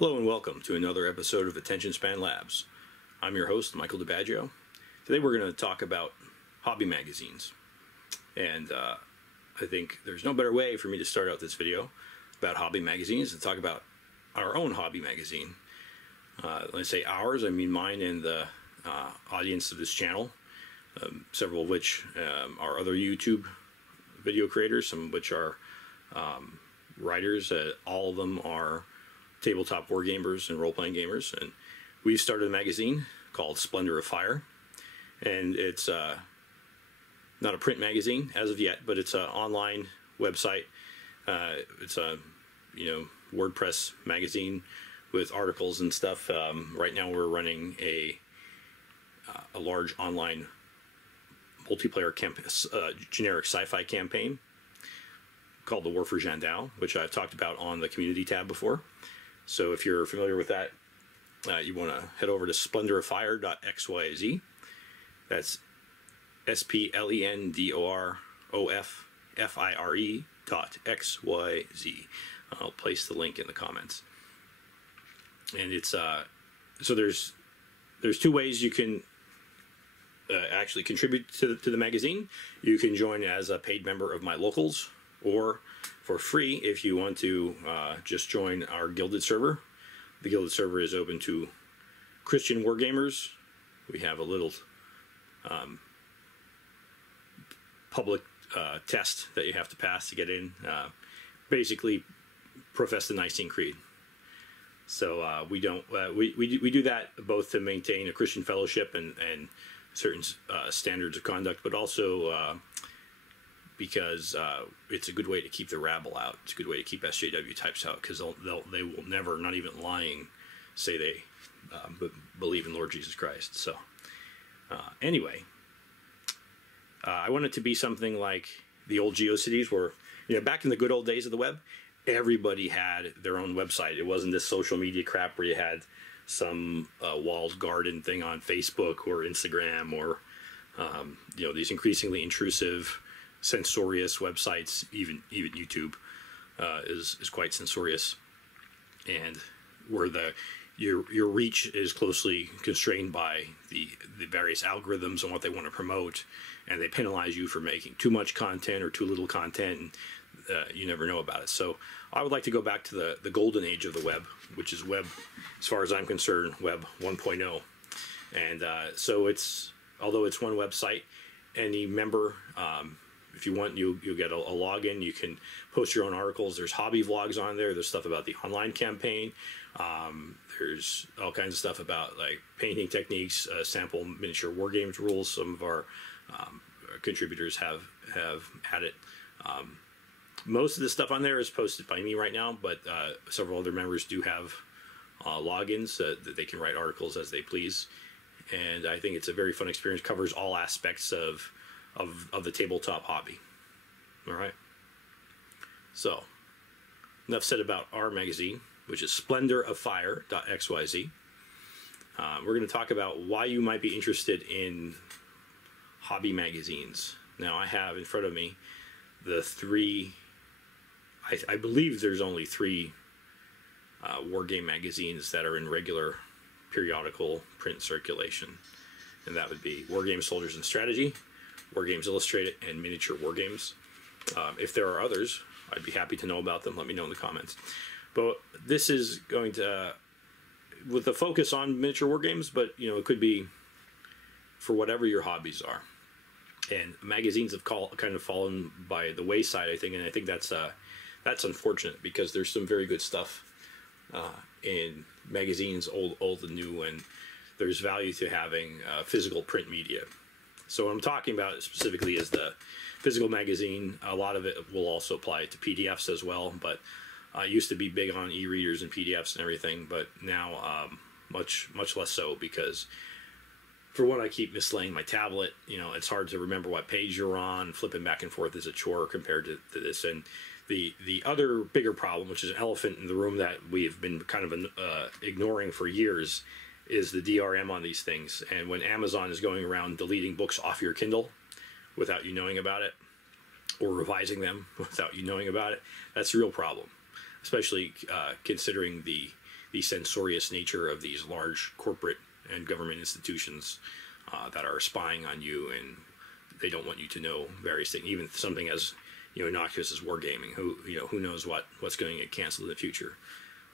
Hello and welcome to another episode of Attention Span Labs. I'm your host, Michael DiBaggio. Today we're going to talk about hobby magazines. And I think there's no better way for me to start out this video about hobby magazines than talk about our own hobby magazine. When I say ours, I mean mine and the audience of this channel, several of which are other YouTube video creators, some of which are writers. All of them are tabletop wargamers and role-playing gamers, and we started a magazine called Splendor of Fire, and it's not a print magazine as of yet, but it's an online website. It's a WordPress magazine with articles and stuff. Right now we're running a large online multiplayer generic sci-fi campaign called The War for Jandal, which I've talked about on the community tab before. So if you're familiar with that, you want to head over to splendoraffire.xyz. That's SPLENDOROFFIRE.xyz. I'll place the link in the comments. And it's so there's two ways you can actually contribute to the magazine. You can join as a paid member of My Locals, or for free if you want to just join our Gilded server. The Gilded server is open to Christian wargamers. We have a little public test that you have to pass to get in. Basically, profess the Nicene Creed. So we don't we do that both to maintain a Christian fellowship and certain standards of conduct, but also because it's a good way to keep the rabble out. It's a good way to keep SJW types out, because they will never, not even lying, say they believe in Lord Jesus Christ. So anyway, I want it to be something like the old GeoCities, where back in the good old days of the web, everybody had their own website. It wasn't this social media crap where you had some walled garden thing on Facebook or Instagram, or these increasingly intrusive, censorious websites. Even YouTube is quite censorious, and where your reach is closely constrained by the various algorithms and what they want to promote, and they penalize you for making too much content or too little content, and you never know about it. So I would like to go back to the golden age of the web, which is web, as far as I'm concerned, web 1.0. And so although it's one website, any member, if you want, you'll get a login. You can post your own articles. There's hobby vlogs on there. There's stuff about the online campaign. There's all kinds of stuff about like painting techniques, sample miniature wargames rules. Some of our contributors have had it. Most of the stuff on there is posted by me right now, but several other members do have logins that they can write articles as they please. And I think it's a very fun experience. Covers all aspects of the tabletop hobby. All right. So enough said about our magazine, which is splendoraffire.xyz. We're going to talk about why you might be interested in hobby magazines. Now, I have in front of me the three. I believe there's only three wargame magazines that are in regular periodical print circulation, and that would be Wargames, Soldiers, and Strategy, Wargames Illustrated, and Miniature Wargames. If there are others, I'd be happy to know about them. Let me know in the comments. But this is going to, with a focus on miniature wargames, but it could be for whatever your hobbies are. And magazines have kind of fallen by the wayside, I think, and I think that's unfortunate, because there's some very good stuff in magazines, old and new, and there's value to having physical print media. So what I'm talking about specifically is the physical magazine. A lot of it will also apply to PDFs as well, but I used to be big on e-readers and PDFs and everything, but now much less so, because for one, I keep mislaying my tablet. It's hard to remember what page you're on. Flipping back and forth is a chore compared to this. And the other bigger problem, which is an elephant in the room that we've been kind of ignoring for years, is the DRM on these things. And when Amazon is going around deleting books off your Kindle without you knowing about it, or revising them without you knowing about it, that's a real problem. Especially considering the the censorious nature of these large corporate and government institutions that are spying on you, and they don't want you to know various things, even something as innocuous as wargaming. Who knows what's going to get canceled in the future?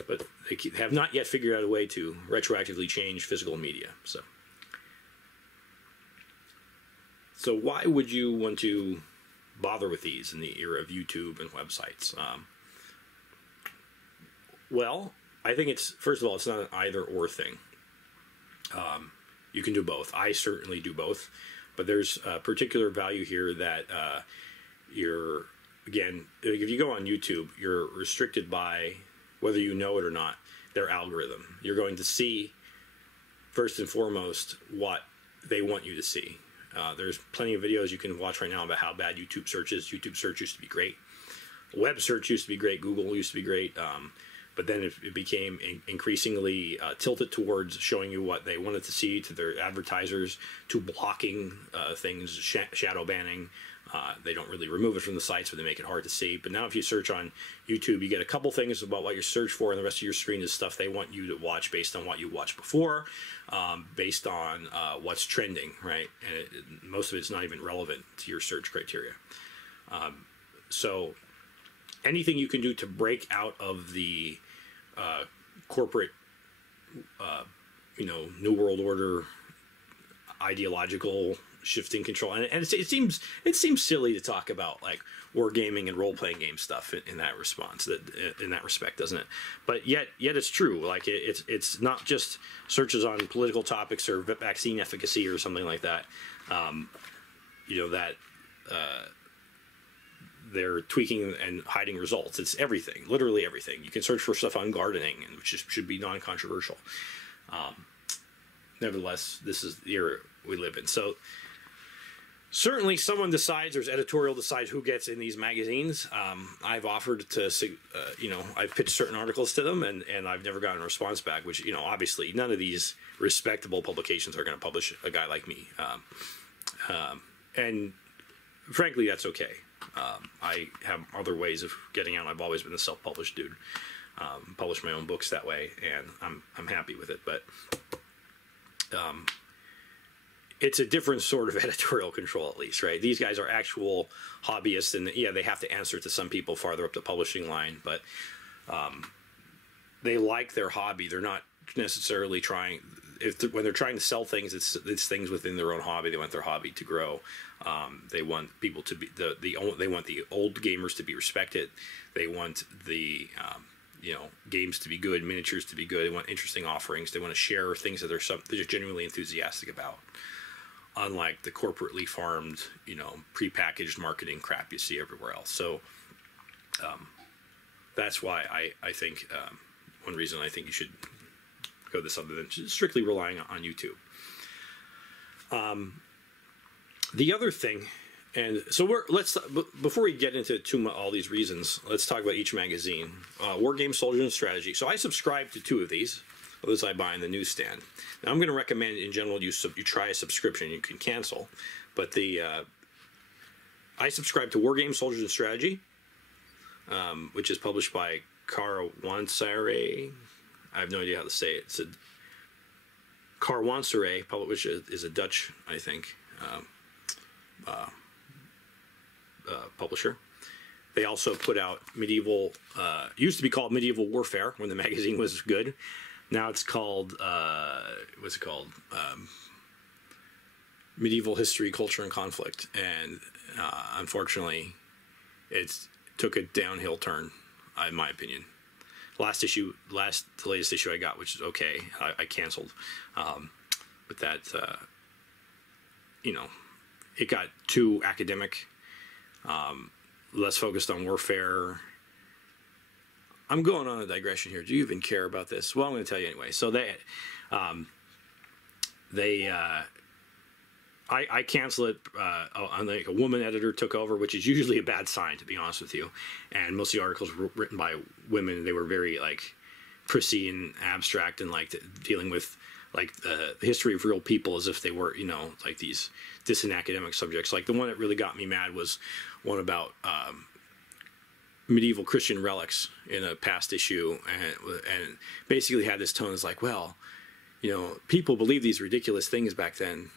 But they have not yet figured out a way to retroactively change physical media. So why would you want to bother with these in the era of YouTube and websites? Well, I think first of all, it's not an either or thing. You can do both. I certainly do both, but there's a particular value here that again, if you go on YouTube, you're restricted by, whether you know it or not, their algorithm. You're going to see, first and foremost, what they want you to see. There's plenty of videos you can watch right now about how bad YouTube search is. YouTube search used to be great. Web search used to be great. Google used to be great. But then it became increasingly tilted towards showing you what they wanted to see, to their advertisers, to blocking things, shadow banning. They don't really remove it from the sites, but they make it hard to see. But now if you search on YouTube, you get a couple things about what you search for, and the rest of your screen is stuff they want you to watch based on what you watched before, based on what's trending, right? And most of it's not even relevant to your search criteria. So anything you can do to break out of the corporate, New World Order ideological shifting control, and it seems silly to talk about like wargaming and role-playing game stuff in that respect, doesn't it? But yet it's true. Like it's not just searches on political topics or vaccine efficacy or something like that. They're tweaking and hiding results. It's everything, literally everything. You can search for stuff on gardening, which should be non-controversial. Nevertheless, this is the era we live in. So certainly someone decides, there's editorial decides who gets in these magazines. I've offered to, I've pitched certain articles to them, and I've never gotten a response back, which, obviously none of these respectable publications are going to publish a guy like me. And frankly, that's okay. I have other ways of getting out. I've always been a self-published dude. Publish my own books that way, and I'm happy with it. But it's a different sort of editorial control, at least, right? These guys are actual hobbyists, and yeah, they have to answer to some people farther up the publishing line, but they like their hobby. They're not necessarily trying. When they're trying to sell things, it's things within their own hobby. They want their hobby to grow. They want people to be they want the old gamers to be respected. They want the games to be good, miniatures to be good. They want interesting offerings. They want to share things that they're genuinely enthusiastic about. Unlike the corporately farmed, prepackaged marketing crap you see everywhere else. So that's why I think one reason I think you should go this other than strictly relying on YouTube. The other thing, and so before we get into all these reasons, let's talk about each magazine. Wargames, Soldiers, and Strategy. So I subscribe to 2 of these. Those I buy in the newsstand. Now I'm going to recommend, in general, you try a subscription. You can cancel, but I subscribe to Wargames, Soldiers, and Strategy, which is published by Carwansare. I have no idea how to say it. It's a Carwansare, which is a Dutch, I think, publisher. They also put out used to be called Medieval Warfare when the magazine was good. Now it's called, what's it called? Medieval History, Culture, and Conflict. And unfortunately, it took a downhill turn, in my opinion. The latest issue I got, which is okay, I canceled. But that, it got too academic, less focused on warfare. I'm going on a digression here. Do you even care about this? Well, I'm going to tell you anyway. So I canceled it. A woman editor took over, which is usually a bad sign, to be honest with you. And most of the articles were written by women. They were very prissy and abstract, and dealing with the history of real people as if they were these distant academic subjects. Like the one that really got me mad was one about medieval Christian relics in a past issue, and basically had this tone. It's like, well, you know, people believe these ridiculous things back then,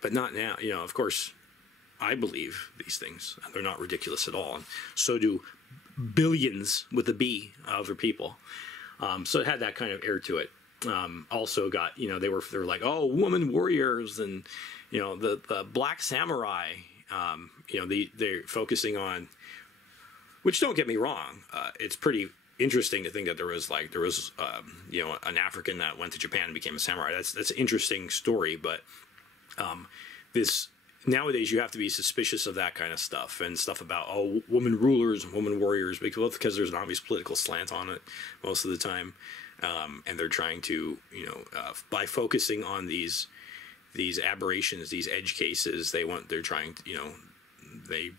but not now. You know, of course, I believe these things. They're not ridiculous at all, and so do billions with a B of other people. So it had that kind of air to it. Also got, you know, they were like, oh, woman warriors, and you know, the black samurai. You know, they're focusing on, which, don't get me wrong, it's pretty interesting to think that there was you know, an African that went to Japan and became a samurai. That's an interesting story, but this nowadays you have to be suspicious of that kind of stuff, and stuff about, oh, woman rulers and woman warriors, because there's an obvious political slant on it most of the time, and they're trying to, you know, by focusing on these aberrations, these edge cases, they're trying to, you know, they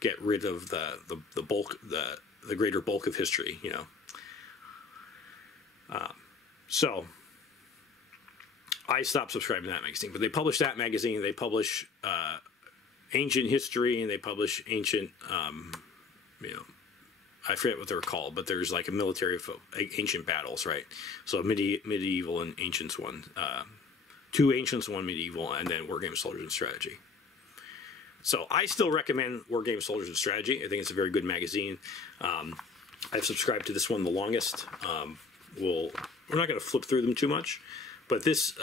get rid of the bulk, the greater bulk of history, you know. So I stopped subscribing to that magazine, but they publish that magazine. They publish ancient history, and they publish ancient, you know, I forget what they're called, but there's like a military ancient battles, right? So medieval and ancients one, 2 ancients, 1 medieval, and then Wargames Soldiers and Strategy. So I still recommend Wargames Soldiers and Strategy. I think it's a very good magazine. I've subscribed to this one the longest. We're not going to flip through them too much, but this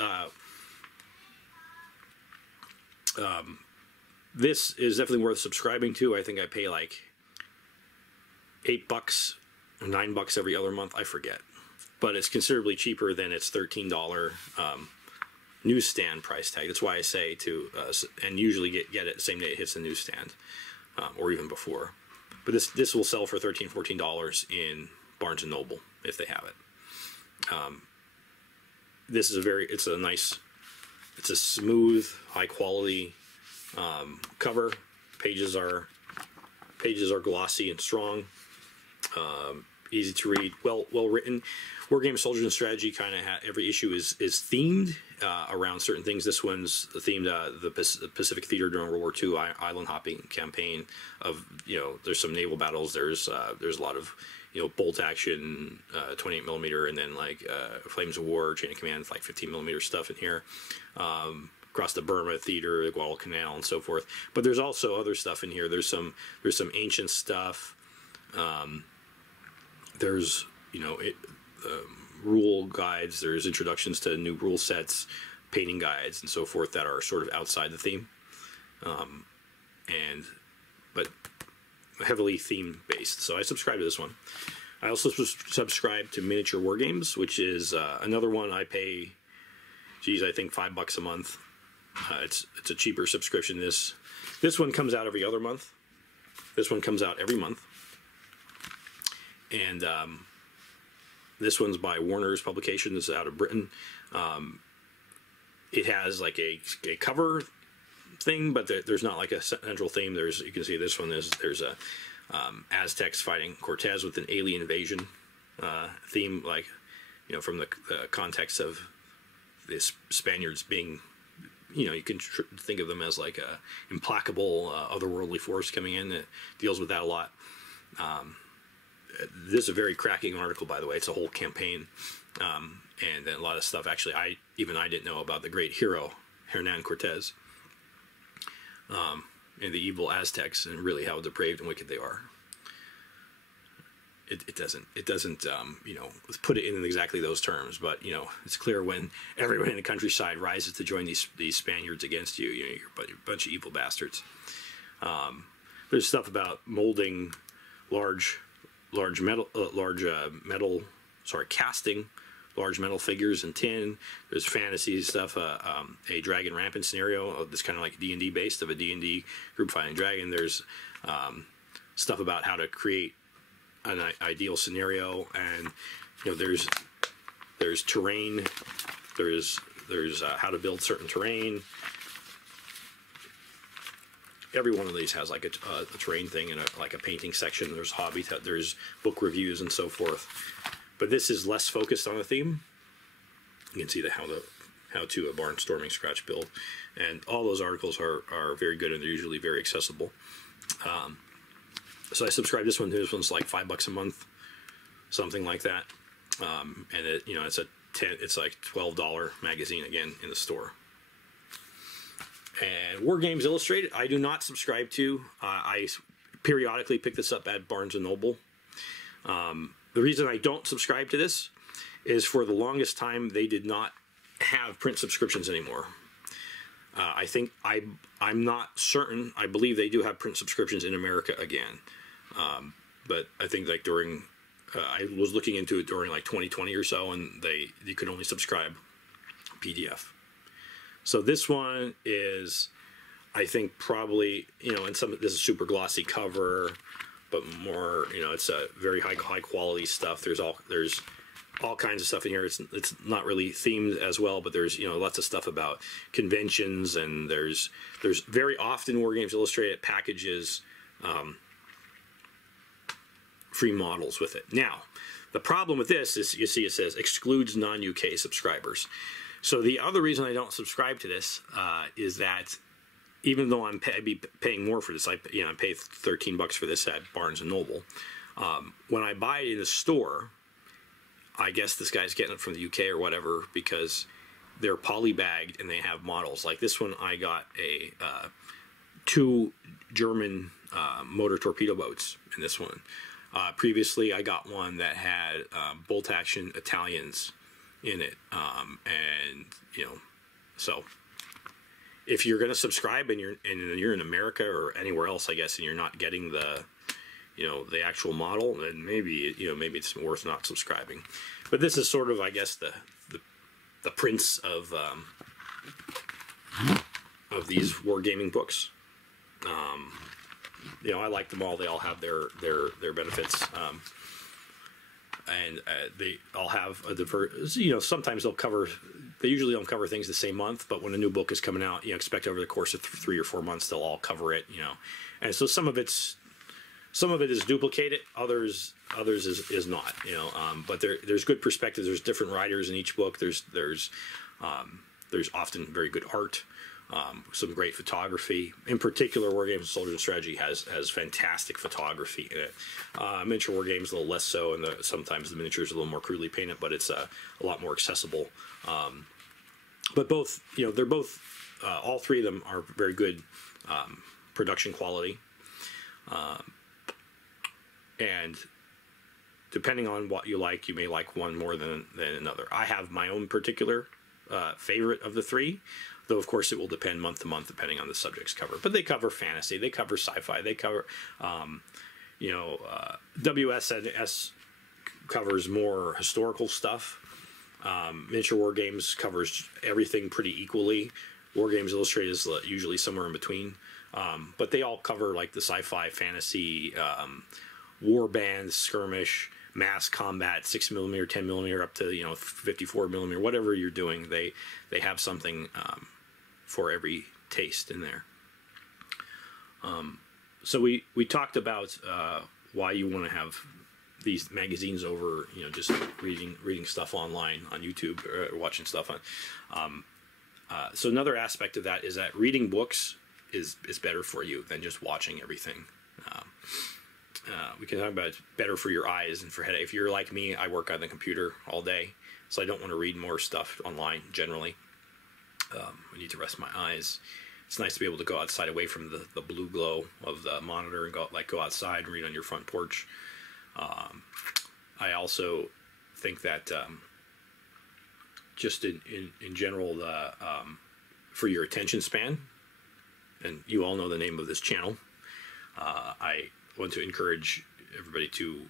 this is definitely worth subscribing to. I think I pay like $8 or $9 every other month. I forget, but it's considerably cheaper than its $13 newsstand price tag. That's why I say to and usually get it the same day it hits the newsstand, or even before. But this will sell for $13, $14 in Barnes and Noble if they have it. This is it's a smooth, high quality cover. Pages are glossy and strong. Easy to read, well written. Wargames Soldiers and Strategy kind of every issue is themed around certain things. This one's themed the Pacific Theater during World War II, island hopping campaign. Of, you know, there's some naval battles. There's a lot of, you know, bolt action, 28 millimeter, and then like Flames of War, Chain of Command, like 15 millimeter stuff in here. Across the Burma Theater, the Guadalcanal, and so forth. But there's also other stuff in here. There's some ancient stuff. There's, you know, rule guides. There's introductions to new rule sets, painting guides, and so forth that are sort of outside the theme, but heavily theme based. So I subscribe to this one. I also subscribe to Miniature Wargames, which is another one I pay. Geez, I think $5 a month. It's a cheaper subscription. This one comes out every other month. This one comes out every month. And this one's by Warner's Publications out of Britain. It has like a cover thing, but there's not like a central theme. You can see this one there's a Aztecs fighting Cortez with an alien invasion theme, like, you know, from the context of the Spaniards being, you know, you can think of them as like a implacable otherworldly force coming in that deals with that a lot. This is a very cracking article, by the way. It's a whole campaign, and a lot of stuff. Actually, I didn't know about the great hero Hernan Cortez, and the evil Aztecs, and really how depraved and wicked they are. It doesn't you know, put it in exactly those terms, but, you know, it's clear when everyone in the countryside rises to join these Spaniards against you. You know, you're a bunch of evil bastards. There's stuff about molding casting large metal figures in tin. There's fantasy stuff, a dragon rampant scenario that's kind of like D&D based, of a D&D group fighting dragon. There's stuff about how to create an ideal scenario, and, you know, there's terrain. There's how to build certain terrain. Every one of these has like a terrain thing and like a painting section. There's hobby, there's book reviews and so forth. But this is less focused on a theme. You can see how to a barnstorming scratch build, and all those articles are very good, and they're usually very accessible. So I subscribe this one. This one's like $5 a month, something like that. And it, you know, it's like $12 magazine again in the store. And Wargames Illustrated, I do not subscribe to. I periodically pick this up at Barnes and Noble. The reason I don't subscribe to this is for the longest time they did not have print subscriptions anymore. I think I'm not certain. I believe they do have print subscriptions in America again, but I think like during I was looking into it during like 2020 or so, and you could only subscribe PDF. So this one is, I think probably, you know, and this is super glossy cover, but more, you know, it's a very high quality stuff. There's all kinds of stuff in here. It's not really themed as well, but there's, you know, lots of stuff about conventions, and there's very often Wargames Illustrated packages free models with it. Now, the problem with this is, you see it says excludes non-UK subscribers. So the other reason I don't subscribe to this is that even though I'd be paying more for this, I pay $13 for this at Barnes and Noble. When I buy it in the store, I guess this guy's getting it from the UK or whatever, because they're polybagged and they have models. Like this one, I got two German motor torpedo boats in this one. Previously, I got one that had bolt action Italians in it, and you know, so if you're going to subscribe and you're in America or anywhere else, I guess, and you're not getting the, you know, the actual model, then maybe, you know, maybe it's worth not subscribing. But this is sort of, I guess, the prince of these wargaming books. You know, I like them all. They all have their benefits. And they all have a diverse, you know, sometimes they usually don't cover things the same month, but when a new book is coming out, you know, expect over the course of 3 or 4 months, they'll all cover it, you know. And so some of it is duplicated, others is not, you know, but there's good perspective. There's different writers in each book. There's often very good art. Some great photography. In particular, Wargames Soldiers and Strategy has fantastic photography in it. Miniature Wargames a little less so, and sometimes the miniatures are a little more crudely painted, but it's a lot more accessible. But both, you know, they're both, all three of them are very good production quality. And depending on what you like, you may like one more than another. I have my own particular favorite of the three, though of course it will depend month to month depending on the subjects covered. But they cover fantasy, they cover sci-fi, they cover, you know, ws&s covers more historical stuff. Miniature Wargames covers everything pretty equally. Wargames Illustrated is usually somewhere in between. But they all cover like the sci-fi, fantasy, war bands, skirmish, mass combat, 6mm, 10mm, up to, you know, 54mm, whatever you're doing. They have something for every taste in there. So we talked about why you want to have these magazines over, you know, just reading stuff online on YouTube or watching stuff on. So another aspect of that is that reading books is better for you than just watching everything. We can talk about it's better for your eyes and for headache. If you're like me, I work on the computer all day, so I don't want to read more stuff online generally. I need to rest my eyes. It's nice to be able to go outside away from the blue glow of the monitor and go outside and read on your front porch. I also think that just in general, for your attention span, and you all know the name of this channel, I want to encourage everybody to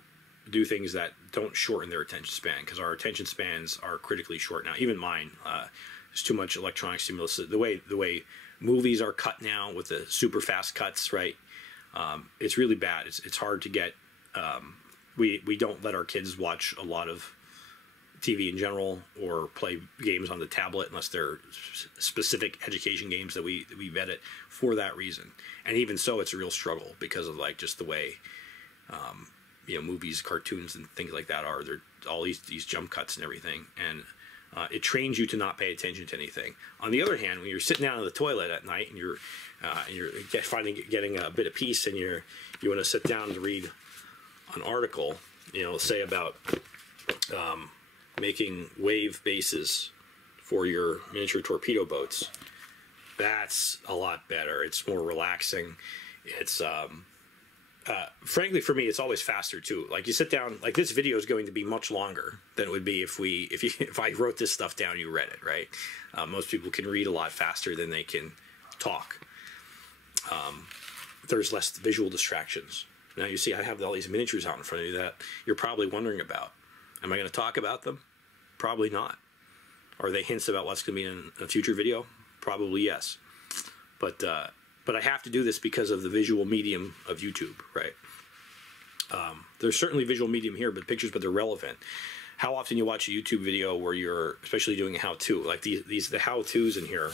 do things that don't shorten their attention span, because our attention spans are critically short now. Even mine. There's too much electronic stimulus. The way movies are cut now with the super fast cuts, right? It's really bad. It's hard to get. We don't let our kids watch a lot of TV in general or play games on the tablet unless they're specific education games that we vet it for that reason. And even so, it's a real struggle because of like just the way you know, movies, cartoons, and things like that are. They're all these jump cuts and everything. And It trains you to not pay attention to anything. On the other hand, when you're sitting down in the toilet at night and you're getting a bit of peace and you want to sit down to read an article, say about making wave bases for your miniature torpedo boats, that's a lot better. It's more relaxing. It's frankly, for me, it's always faster too. Like, you sit down, like, this video is going to be much longer than it would be if I wrote this stuff down and you read it, right? Most people can read a lot faster than they can talk. There's less visual distractions. Now you see I have all these miniatures out in front of you that you're probably wondering about. Am I going to talk about them? Probably not. Are they hints about what's going to be in a future video? Probably yes. But I have to do this because of the visual medium of YouTube, right? There's certainly visual medium here, but pictures, but they're relevant. How often you watch a YouTube video where you're especially doing a how-to, like the how-tos in here.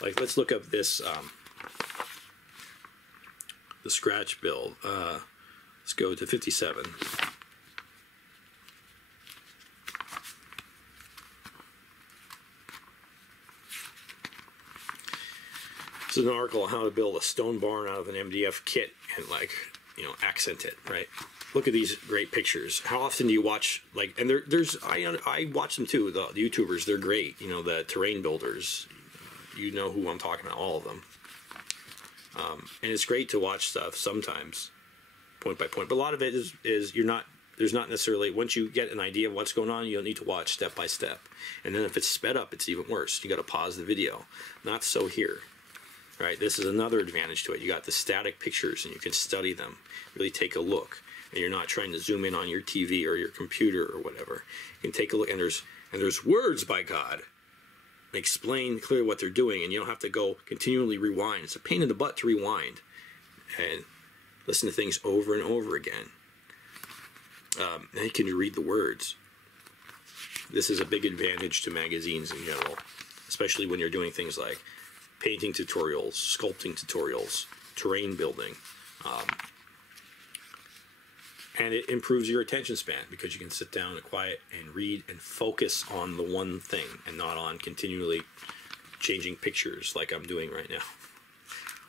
Like, let's look up this, the scratch build. Let's go to 57. This is an article on how to build a stone barn out of an MDF kit and, like, accent it, right? Look at these great pictures. How often do you watch, like, and I watch them too, the YouTubers, they're great, the terrain builders, who I'm talking about, all of them. And it's great to watch stuff sometimes, point by point, but a lot of it is there's not necessarily, once you get an idea of what's going on, you don't need to watch step by step. And then if it's sped up, it's even worse. You got to pause the video. Not so here. Right, this is another advantage to it. You got the static pictures and you can study them, really take a look, and you're not trying to zoom in on your TV or your computer or whatever. You can take a look, and there's words, by God, explain clearly what they're doing, and you don't have to go continually rewind. It's a pain in the butt to rewind and listen to things over and over again. And can you read the words? This is a big advantage to magazines in general, especially when you're doing things like painting tutorials, sculpting tutorials, terrain building. And it improves your attention span because you can sit down and quiet and read and focus on the one thing and not on continually changing pictures like I'm doing right now.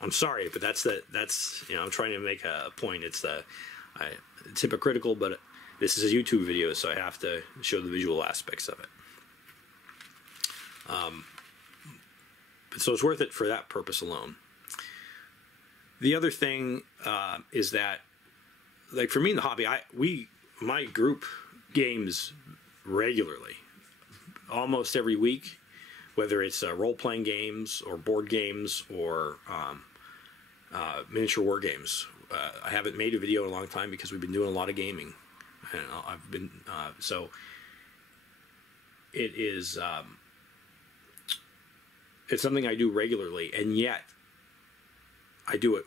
I'm sorry, but that's I'm trying to make a point. It's hypocritical, but this is a YouTube video, so I have to show the visual aspects of it. So it's worth it for that purpose alone. The other thing is that, like, for me in the hobby, my group games regularly, almost every week, whether it's role-playing games or board games or miniature war games. I haven't made a video in a long time because we've been doing a lot of gaming, and I've been so it is. It's something I do regularly, and yet I do it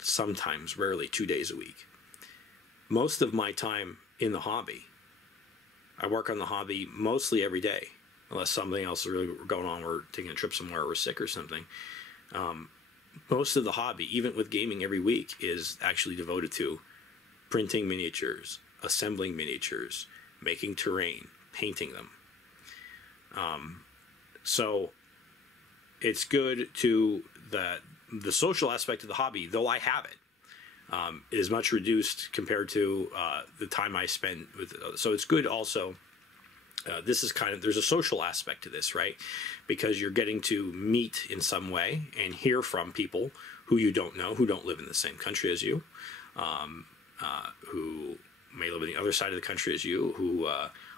sometimes, rarely, 2 days a week. Most of my time in the hobby, I work on the hobby mostly every day, unless something else is really going on. We're taking a trip somewhere, or we're sick or something. Most of the hobby, even with gaming every week, is actually devoted to printing miniatures, assembling miniatures, making terrain, painting them. So it's good to the social aspect of the hobby, though I have it, is much reduced compared to the time I spend with it. So it's good also. This is there's a social aspect to this, right? Because you're getting to meet in some way and hear from people who you don't know, who don't live in the same country as you, who may live on the other side of the country as you, who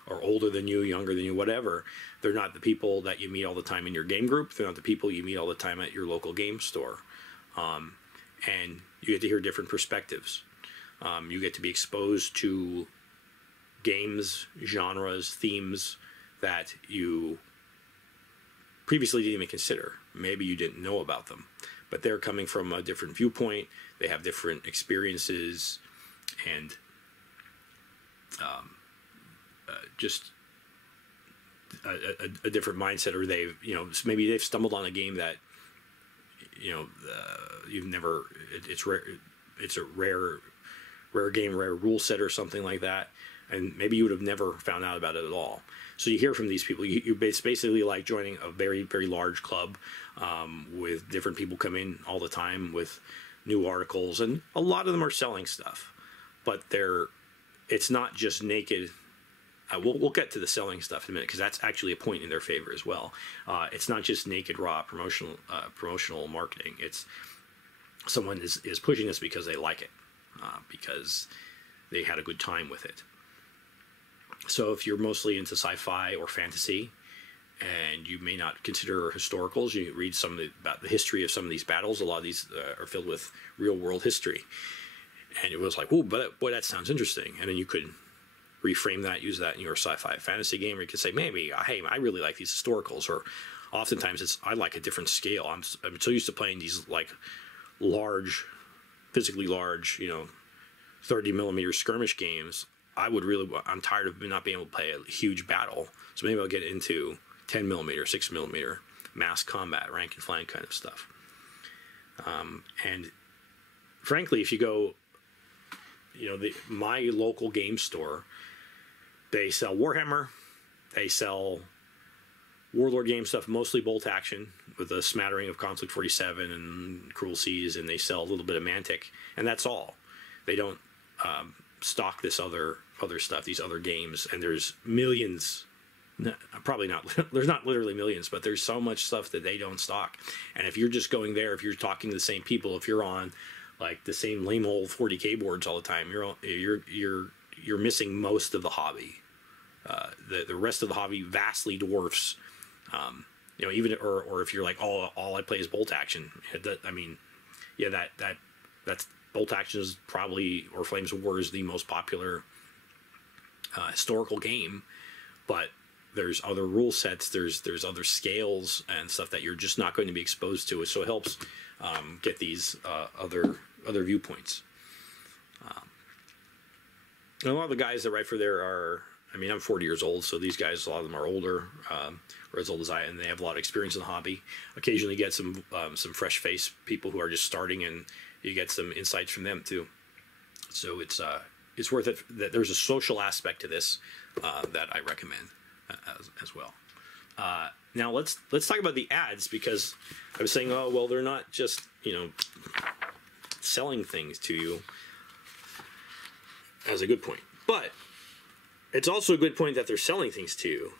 are older than you, younger than you, whatever. They're not the people that you meet all the time in your game group. They're not the people you meet all the time at your local game store. And you get to hear different perspectives. You get to be exposed to games, genres, themes that you previously didn't even consider. Maybe you didn't know about them, but they're coming from a different viewpoint. They have different experiences and just a different mindset, or they've, maybe they've stumbled on a game that, you've never, it's rare, it's a rare game, rare rule set or something like that. and maybe you would have never found out about it at all. So you hear from these people. It's basically like joining a very, very large club with different people come in all the time with new articles, and a lot of them are selling stuff, but it's not just naked. We'll get to the selling stuff in a minute, because that's actually a point in their favor as well. It's not just naked raw promotional marketing. It's someone is pushing this because they like it, because they had a good time with it. So if you're mostly into sci-fi or fantasy, and you may not consider historicals, you read about the history of some of these battles. A lot of these are filled with real-world history, and it was like, oh, but boy, that sounds interesting. And then you could reframe that, use that in your sci-fi fantasy game, or you could say, maybe, hey, I really like these historicals, or oftentimes I like a different scale. I'm so used to playing these like large, physically large, 30 millimeter skirmish games. I'm tired of not being able to play a huge battle, so maybe I'll get into 10 millimeter, 6 millimeter mass combat, rank and flank kind of stuff. And frankly, if you go, my local game store, they sell Warhammer, they sell Warlord game stuff, mostly bolt action with a smattering of Conflict 47 and Cruel Seas, and they sell a little bit of Mantic, and that's all. They don't stock this other stuff, these other games, and there's millions. Probably not. There's not literally millions, but there's so much stuff that they don't stock. And if you're just going there, if you're talking to the same people, if you're on like the same lame old 40K boards all the time, you're missing most of the hobby. The rest of the hobby vastly dwarfs. Even or if you're like, all I play is bolt action. That's bolt action is probably, or Flames of War is the most popular historical game, but there's other rule sets, there's other scales and stuff that you're just not going to be exposed to. So it helps get these other viewpoints. And a lot of the guys that write for there are, I'm 40 years old, so these guys, a lot of them are older, or as old as I, and they have a lot of experience in the hobby. Occasionally get some fresh face people who are just starting, and you get some insights from them too. So it's worth it. That there's a social aspect to this that I recommend as well. Now let's talk about the ads, because I was saying, oh well, they're not just selling things to you. As a good point, but it's also a good point that they're selling things to you.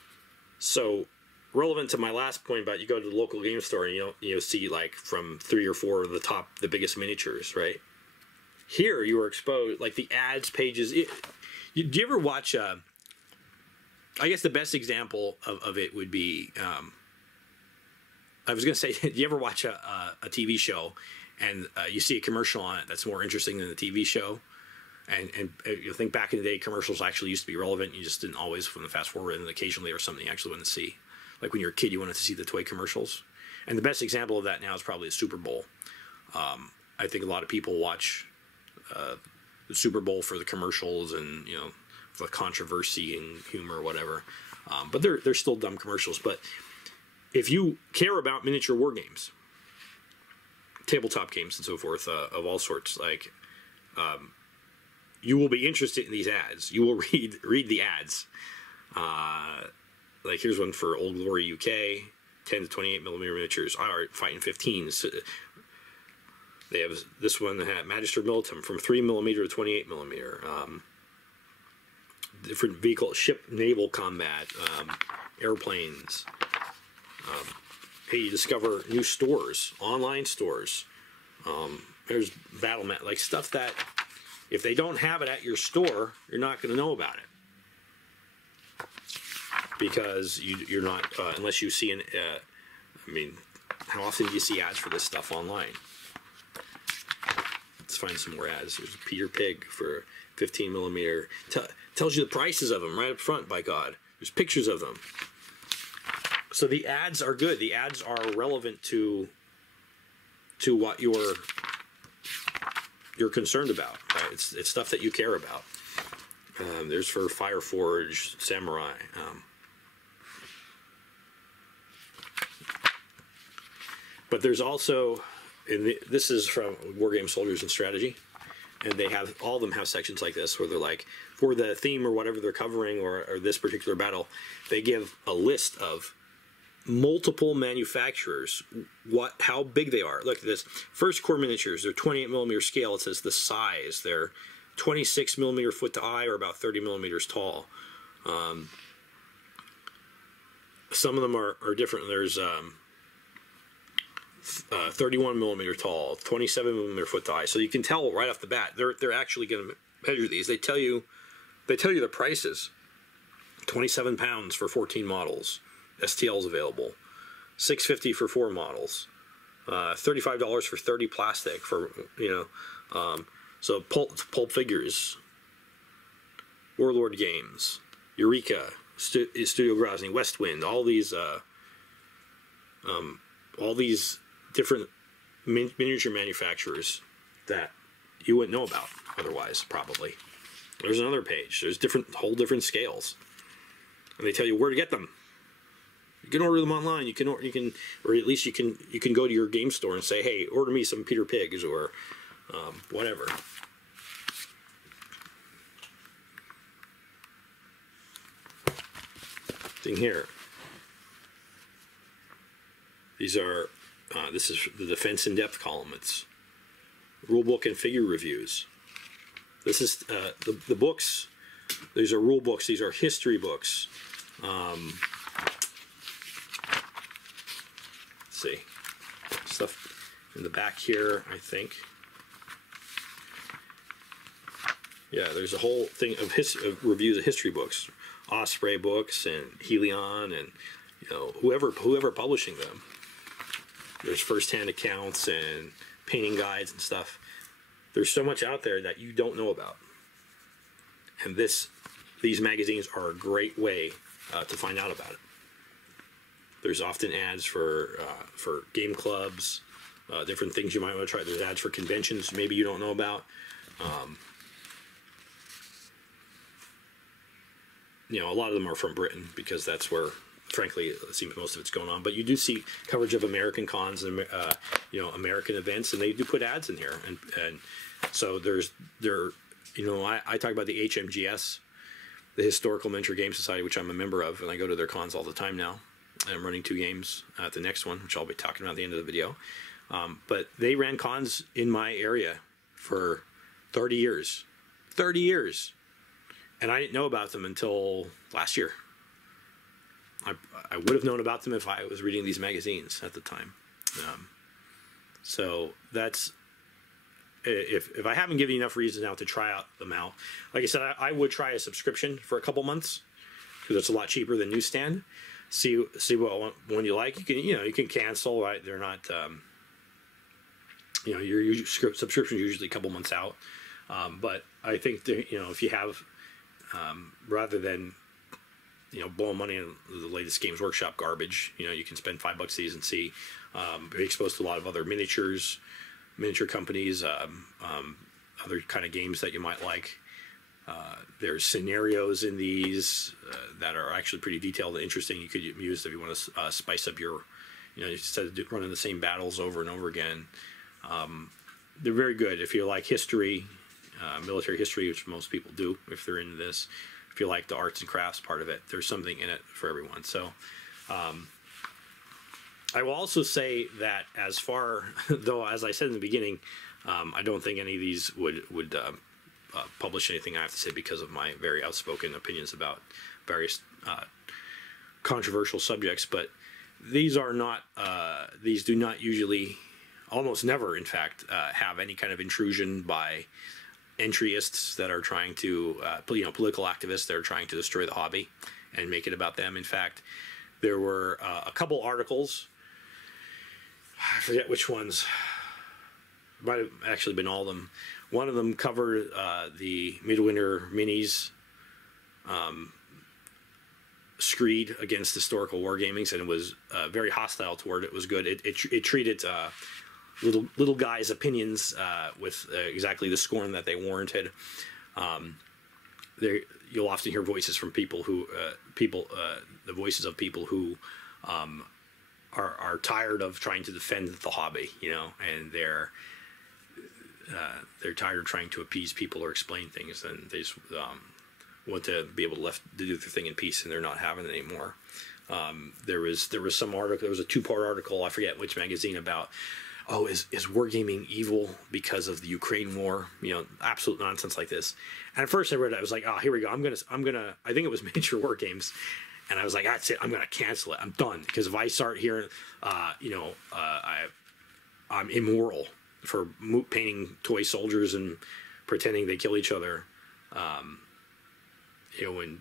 So relevant to my last point about, you go to the local game store and you'll see like from 3 or 4 of the biggest miniatures, right? Here you are exposed, like the ads pages. Do you ever watch? I guess the best example of it would be. I was going to say, do you ever watch a TV show and you see a commercial on it that's more interesting than the TV show? And you think back in the day, commercials actually used to be relevant. You just didn't always want to fast forward, and occasionally there was something you actually wanted to see. Like when you were a kid, you wanted to see the toy commercials. And the best example of that now is probably the Super Bowl. I think a lot of people watch the Super Bowl for the commercials and, the controversy and humor or whatever. But they're still dumb commercials. But if you care about miniature war games, tabletop games and so forth, of all sorts, like... you will be interested in these ads. You will read the ads. Like here's one for Old Glory UK, 10 to 28 millimeter miniatures. Fighting 15s. They have this one that had Magister Militum from 3 millimeter to 28 millimeter. Different vehicle, ship, naval combat, airplanes. Hey, you discover new stores, online stores. There's battle mat, like stuff that. If they don't have it at your store, you're not going to know about it, because you're not unless you see how often do you see ads for this stuff online? Let's find some more ads. There's a Peter Pig for 15 millimeter. Tells you the prices of them right up front. By God, there's pictures of them. So the ads are good. The ads are relevant to what you're concerned about, right? It's stuff that you care about. There's for Fireforge, Samurai. But there's also, this is from Wargames Soldiers and Strategy. and they have, all of them have sections like this where they're like, for the theme or whatever they're covering, or this particular battle, they give a list of multiple manufacturers, how big they are. Look at this. First Core Miniatures, they're 28 millimeter scale. It says the size. They're 26 millimeter foot to eye, or about 30 millimeters tall. Some of them are different. There's 31 millimeter tall, 27 millimeter foot to eye. So you can tell right off the bat they're actually going to measure these. They tell you the prices. 27 pounds for 14 models. STL's available. $6.50 for 4 models. $35 for 30 plastic for, so Pulp Figures, Warlord Games, Eureka, Studio Grozny, Westwind, all these different miniature manufacturers that you wouldn't know about otherwise, probably. There's another page. There's whole different scales, and they tell you where to get them. You can order them online. You can, or at least you can go to your game store and say, "Hey, order me some Peter Pigs," or whatever. Thing here. These are. This is the Defense in Depth column. It's rulebook and figure reviews. This is the books. These are rule books. These are history books. Let's see, stuff in the back here, I think. Yeah, there's a whole thing of reviews of history books, Osprey books and Helion, and whoever publishing them. There's first-hand accounts and painting guides and stuff. There's so much out there that you don't know about, and these magazines are a great way to find out about it. There's often ads for game clubs, different things you might want to try. There's ads for conventions maybe you don't know about. A lot of them are from Britain because that's where, frankly, it seems most of it's going on. But you do see coverage of American cons and American events, and they do put ads in here. And so I talk about the HMGS, the Historical Miniature Game Society, which I'm a member of, and I go to their cons all the time now. I'm running 2 games at the next one, which I'll be talking about at the end of the video. But they ran cons in my area for 30 years. 30 years. And I didn't know about them until last year. I would have known about them if I was reading these magazines at the time. So that's, if I haven't given you enough reasons now to try them out, like I said, I would try a subscription for a couple months because it's a lot cheaper than newsstand. See what one you like. You can cancel. Right? They're not. Your subscription is usually a couple months out. But I think if you have, rather than blowing money on the latest Games Workshop garbage, you can spend $5 these and see. Be exposed to a lot of other miniature companies, other kind of games that you might like. There's scenarios in these that are actually pretty detailed and interesting. You could use if you want to spice up your, instead of running the same battles over and over again. They're very good if you like history, military history, which most people do if they're into this. If you like the arts and crafts part of it, there's something in it for everyone. So I will also say that as far, though, as I said in the beginning, I don't think any of these would publish anything I have to say because of my very outspoken opinions about various controversial subjects. But these are not, these do not usually, almost never, in fact, have any kind of intrusion by entryists that are trying to, political activists that are trying to destroy the hobby and make it about them. In fact, there were a couple articles, I forget which ones, might have actually been all of them. One of them covered the Midwinter Minis screed against historical wargamings, and it was very hostile toward it. It was good. It treated little guys' opinions with exactly the scorn that they warranted. You'll often hear voices from people who the voices of people who are tired of trying to defend the hobby, and they're tired of trying to appease people or explain things, and they just want to be able to do their thing in peace, and they're not having it anymore. There was some article. There was a 2-part article. I forget which magazine about. Oh, is wargaming evil because of the Ukraine war? Absolute nonsense like this. And at first I read it, I was like, oh, here we go. I'm gonna. I think it was Miniature Wargames, and I was like, that's it. I'm gonna cancel it. I'm done, because if I start hearing, I'm immoral for painting toy soldiers and pretending they kill each other. When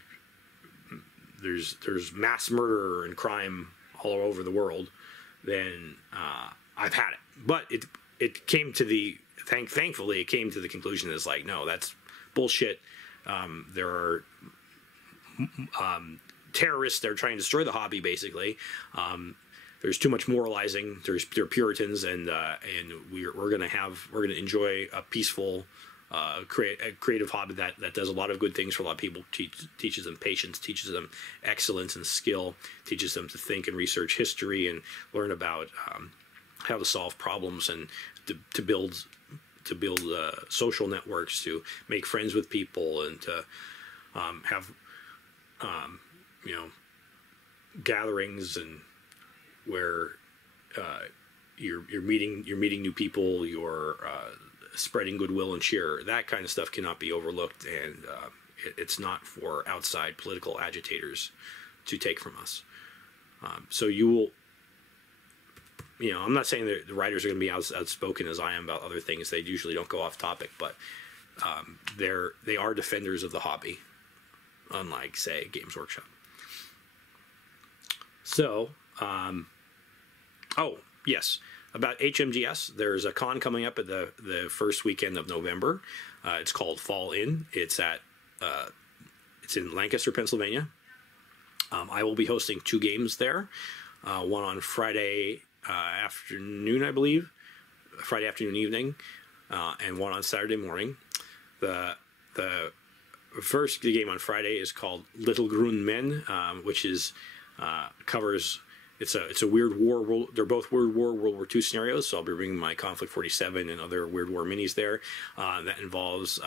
there's mass murder and crime all over the world, then I've had it. But it came to the thankfully it came to the conclusion that's like, no, that's bullshit. There are terrorists that are trying to destroy the hobby, basically. There's too much moralizing. They're Puritans, and we're gonna enjoy a peaceful, creative hobby that does a lot of good things for a lot of people. Teaches them patience, teaches them excellence and skill, teaches them to think and research history and learn about how to solve problems and to build social networks, to make friends with people, and to have gatherings and where you're meeting new people, you're spreading goodwill and cheer. That kind of stuff cannot be overlooked, and it's not for outside political agitators to take from us. So you will, I'm not saying that the writers are going to be outspoken as I am about other things. They usually don't go off topic, but they are defenders of the hobby, unlike, say, Games Workshop. So, oh yes, about HMGS, there's a con coming up at the first weekend of November. It's called Fall In. It's in Lancaster, Pennsylvania. I will be hosting 2 games there. One on Friday afternoon, I believe, Friday afternoon, evening, and one on Saturday morning. The first game on Friday is called Little Grun Men, which is covers. It's a weird war. They're both World War II scenarios. So I'll be bringing my Conflict 47 and other Weird War minis there. That involves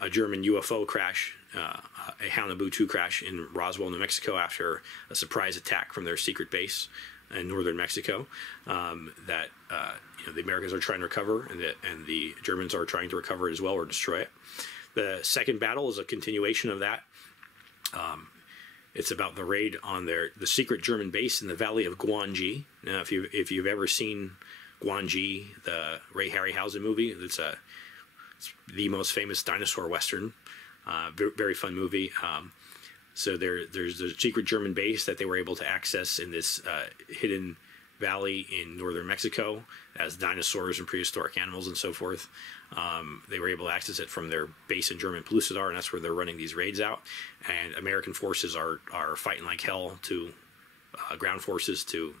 a German UFO crash, a Haunebu 2 crash in Roswell, New Mexico, after a surprise attack from their secret base in northern Mexico. That the Americans are trying to recover, and the Germans are trying to recover it as well, or destroy it. The second battle is a continuation of that. It's about the raid on the secret German base in the Valley of Guanji. Now, if you've ever seen Guanji, the Ray Harryhausen movie, it's the most famous dinosaur western. Very fun movie. So there's a secret German base that they were able to access in this hidden valley in northern Mexico as dinosaurs and prehistoric animals and so forth. They were able to access it from their base in German Pellucidar, and that's where they're running these raids out. And American forces are fighting like hell to ground forces to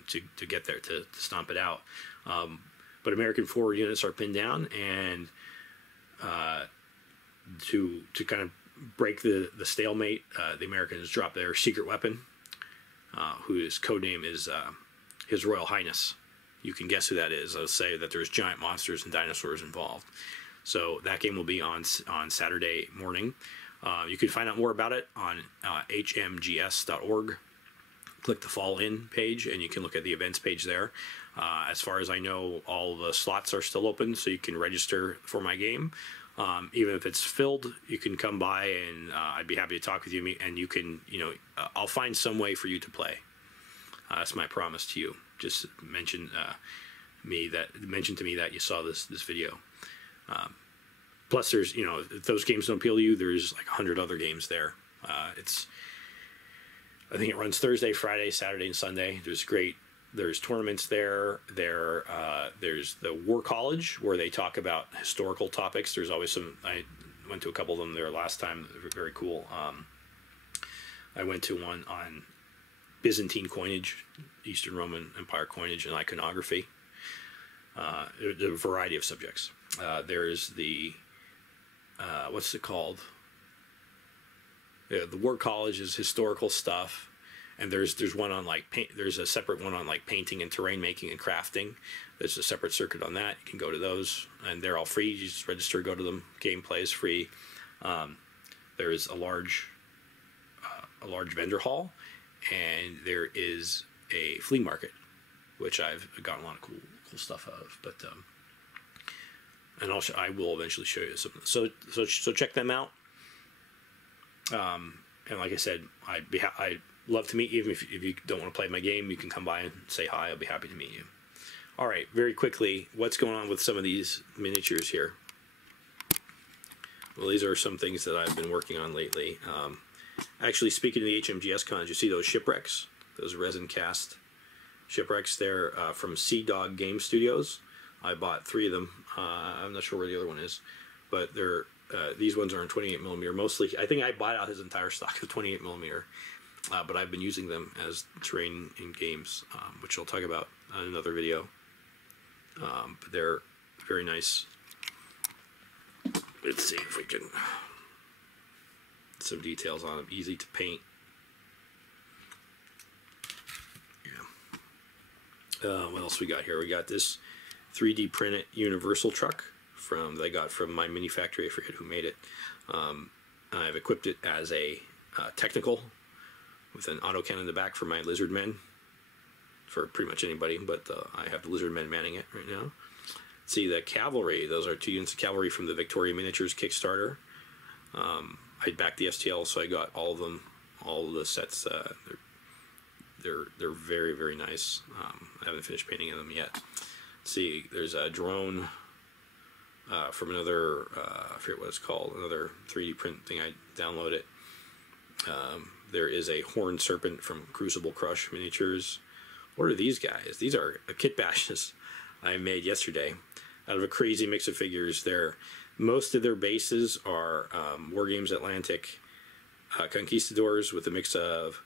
get there to stomp it out. But American forward units are pinned down, and to kind of break the stalemate, the Americans drop their secret weapon, whose codename is His Royal Highness. You can guess who that is. I'll say that there's giant monsters and dinosaurs involved. So that game will be on Saturday morning. You can find out more about it on hmgs.org. Click the Fall In page, and you can look at the events page there. As far as I know, all the slots are still open, so you can register for my game. Even if it's filled, you can come by, and I'd be happy to talk with you. And you can, I'll find some way for you to play. That's my promise to you. Just mention to me that you saw this video. Plus, there's if those games don't appeal to you, there's like 100 other games there. I think it runs Thursday, Friday, Saturday, and Sunday. There's tournaments there. There's the War College, where they talk about historical topics. There's always some. I went to a couple of them there last time. They were very cool. I went to one on Byzantine coinage, Eastern Roman Empire coinage, and iconography. There's a variety of subjects. There's the what's it called? The War College is historical stuff. And there's one on like paint. There's a separate one on like painting and terrain making and crafting. There's a separate circuit on that. You can go to those, and they're all free. You just register, go to them. Gameplay is free. There is a large vendor hall, and there is a flea market, which I've gotten a lot of cool stuff out of. But and I will eventually show you some. So check them out. And like I said, I'd love to meet you. Even if you don't want to play my game, you can come by and say hi. I'll be happy to meet you. All right, very quickly, what's going on with some of these miniatures here? Well, these are some things that I've been working on lately. Actually, speaking of the HMGS cons, you see those shipwrecks, those resin cast shipwrecks? They're from Sea Dog Game Studios. I bought 3 of them. I'm not sure where the other one is, but they're these ones are in 28 millimeter. Mostly, I think I bought out his entire stock of 28 millimeter, but I've been using them as terrain in games, which I'll talk about in another video. But they're very nice. Let's see if we can some details on them. Easy to paint. Yeah. What else we got here? We got this 3D printed universal truck that I got from my mini factory. I forget who made it. I've equipped it as a technical with an autocannon in the back for my lizard men, for pretty much anybody, but I have the lizard men manning it right now. See the cavalry, those are 2 units of cavalry from the Victoria Miniatures Kickstarter. I backed the STL, so I got all of them, all of the sets. They're very, very nice. I haven't finished painting them yet. See, there's a drone from another, I forget what it's called, another 3D print thing. I downloaded. There is a horned serpent from Crucible Crush Miniatures. What are these guys? These are kit bashes I made yesterday out of a crazy mix of figures. Most of their bases are Wargames Atlantic Conquistadors with a mix of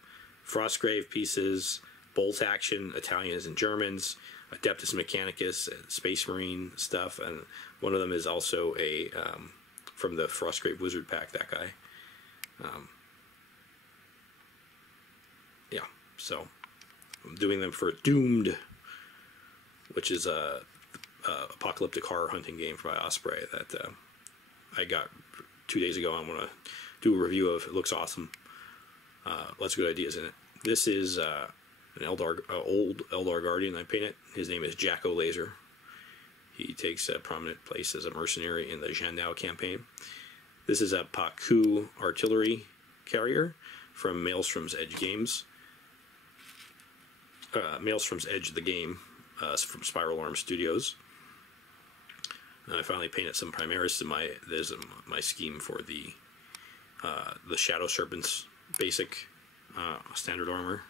Frostgrave pieces, Bolt Action, Italians and Germans, Adeptus Mechanicus, Space Marine stuff, and one of them is also a from the Frostgrave Wizard pack, that guy. Yeah, so I'm doing them for Doomed, which is a apocalyptic horror hunting game by Osprey that I got 2 days ago. I'm going to do a review of. It looks awesome. Lots of good ideas in it. This is an old Eldar Guardian I painted. His name is Jacko Laser. He takes a prominent place as a mercenary in the Jandao campaign. This is a Paku artillery carrier from Maelstrom's Edge Games. Maelstrom's Edge the game from Spiral Arm Studios. And I finally painted some Primaris in my scheme for the Shadow Serpents basic standard armor.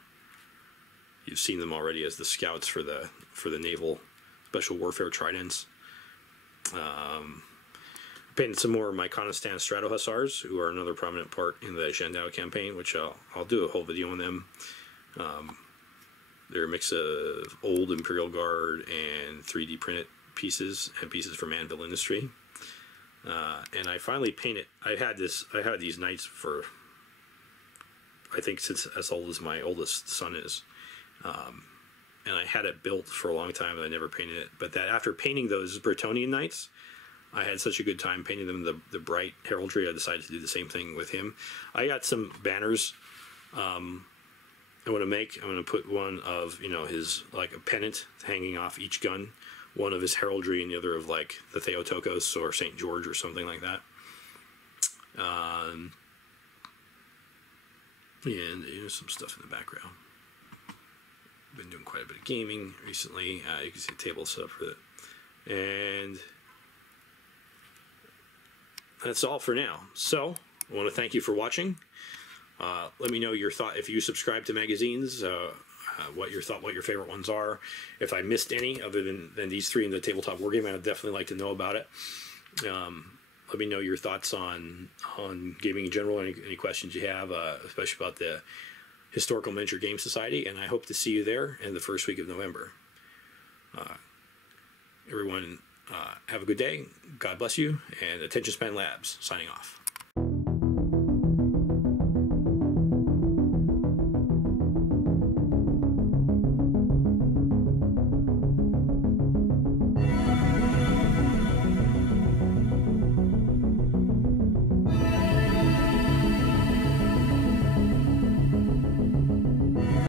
You've seen them already as the scouts for the naval special warfare tridents. Painted some more of my Konistan Strato Hussars, who are another prominent part in the Jandao campaign, which I'll do a whole video on them. They're a mix of old Imperial Guard and 3D printed pieces and pieces from Anvil Industry. And I finally painted. I had these knights for, I think, since as old as my oldest son is. And I had it built for a long time, and I never painted it. But after painting those Bretonnian knights, I had such a good time painting them the bright heraldry. I decided to do the same thing with him. I got some banners I want to make. I'm going to put one of, his, like a pennant hanging off each gun, one of his heraldry and the other of like the Theotokos or St. George or something like that. And some stuff in the background. Been doing quite a bit of gaming recently. You can see a table set up for it. And that's all for now. So I want to thank you for watching. Let me know your thought. If you subscribe to magazines, what your favorite ones are. If I missed any other than these 3 in the tabletop wargame, I'd definitely like to know about it. Let me know your thoughts on gaming in general. Any questions you have, especially about the Historical Miniature Game Society, and I hope to see you there in the first week of November. Everyone, have a good day. God bless you, and Attention Span Labs signing off.